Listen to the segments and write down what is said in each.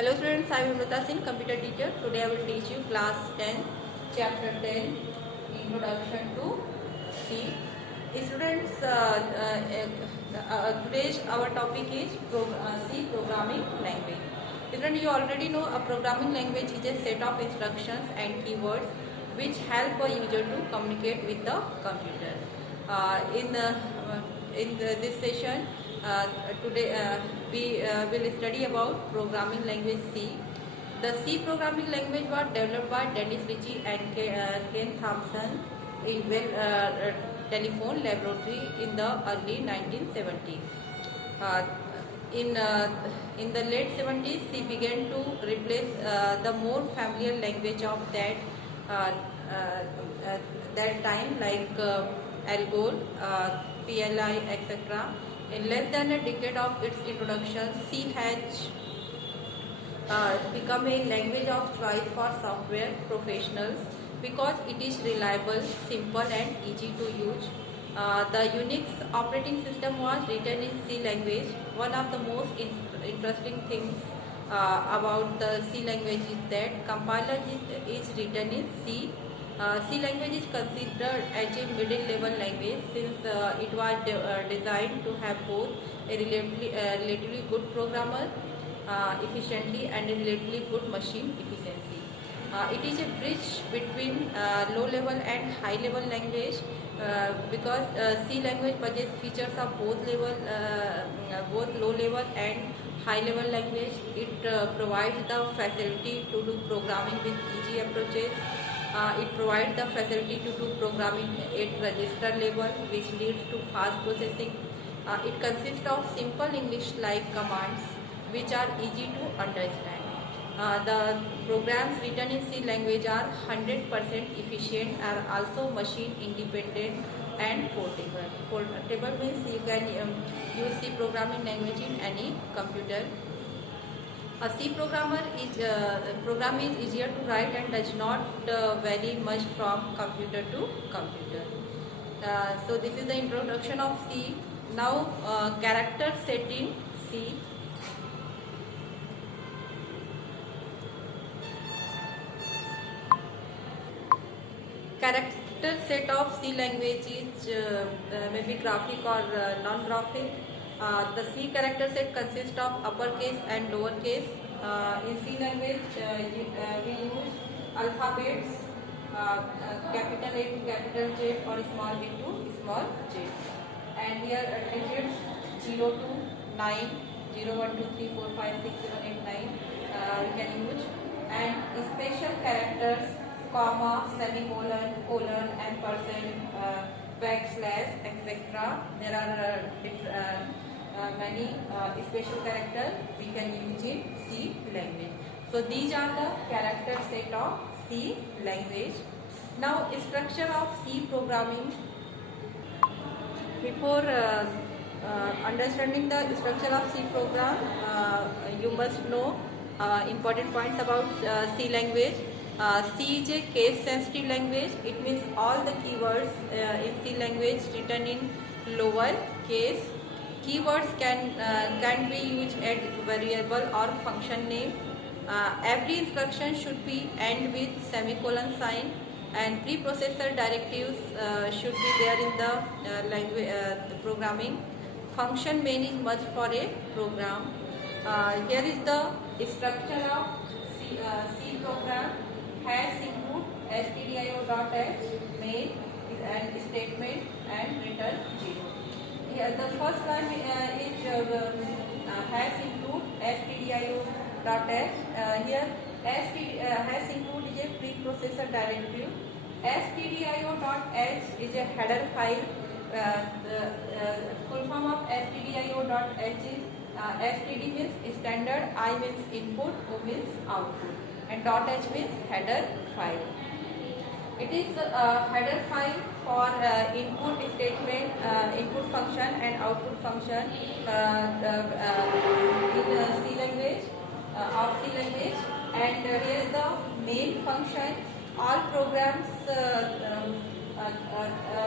Hello students, I am Amrita Singh, computer teacher. Today I will teach you class 10, chapter 10, introduction to C. Students, today's our topic is C programming language. Students, you already know a programming language is a set of instructions and keywords which help a user to communicate with the computer. This session, today we will study about programming language C. The C programming language was developed by Dennis Ritchie and Ken Thompson in Telephone Laboratory in the early 1970s. Uh, in the late 70s, C began to replace the more familiar language of uh, that time, like ALGOL, PLI, etc. In less than a decade of its introduction, C has become a language of choice for software professionals because it is reliable, simple and easy to use. The Unix operating system was written in C language. One of the most interesting things about the C language is that compiler is written in C. C language is considered as a middle level language since it was designed to have both a relatively good programmer efficiently and a relatively good machine efficiency. It is a bridge between low level and high level language because C language possesses features of both low level and high level language. It provides the facility to do programming with easy approaches. It provides the facility to do programming at register level, which leads to fast processing. It consists of simple English-like commands which are easy to understand. The programs written in C language are 100% efficient, are also machine independent and portable. Portable means you can use C programming language in any computer. A C program is easier to write and does not vary much from computer to computer. So this is the introduction of C. Now character set in C. Character set of C language is maybe graphic or non-graphic. The C character set consists of uppercase and lowercase. In C language, we use alphabets capital A to capital J or small b to small j. And here digits 0 to 9, 0, 1, 2, 3, 4, 5, 6, 7, 8, 9 we can use. And special characters, comma, semicolon, colon, ampersand, backslash, etc. There are many special characters we can use in C language. So these are the character set of C language. Now structure of C programming. Before understanding the structure of C program, you must know important points about C language. C is a case sensitive language. It means all the keywords in C language written in lower case. Keywords can be used as variable or function name. Every instruction should be end with semicolon sign, and preprocessor directives should be there in the programming. Function main is must for a program. Here is the structure of C program. Has include stdio.h, main and statement and return 0. Here the first one is has include stdio.h. Here has include is a preprocessor directive. Stdio.h is a header file. The full form of stdio.h is std means standard, I means input, o means output, and .h means header file. It is a header file for input statement, input function and output function in C language of C language. And here is the main function. All programs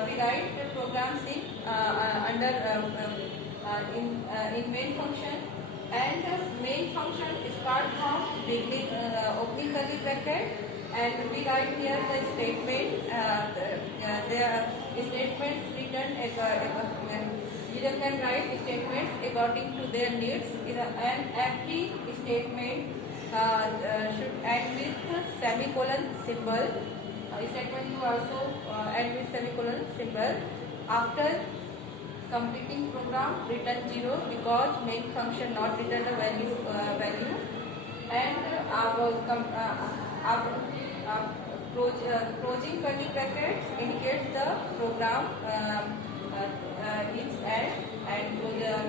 we write the programs in main function, and main function start from beginning opening curly bracket, and we write here the statement. There are statements written user can write statements according to their needs, and every statement should end with semicolon symbol. Statement you also end with semicolon symbol. After completing program, return 0 because main function not return a value, and closing curly brackets indicates the program is end, and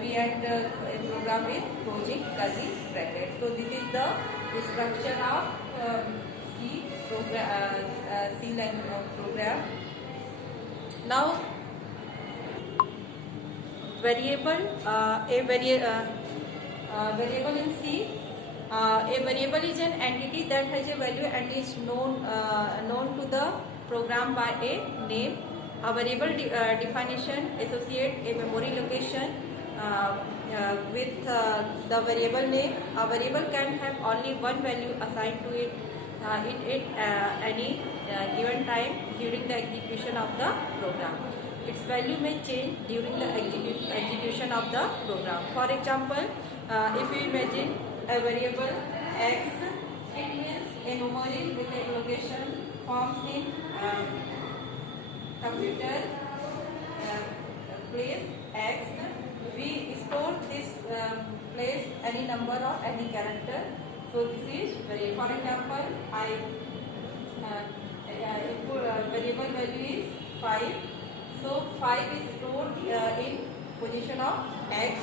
we end the program with closing curly brackets. So this is the structure of C program, C language program. Now variable, variable in C. A variable is an entity that has a value and is known to the program by a name. A variable definition associate a memory location with the variable name. A variable can have only one value assigned to it at any given time during the execution of the program. Its value may change during the execution of the program. For example, if you imagine a variable x, it means a memory with a location forms in computer place x. We store this place any number or any character. So this is very. For example, variable value is 5. So 5 is stored in position of x.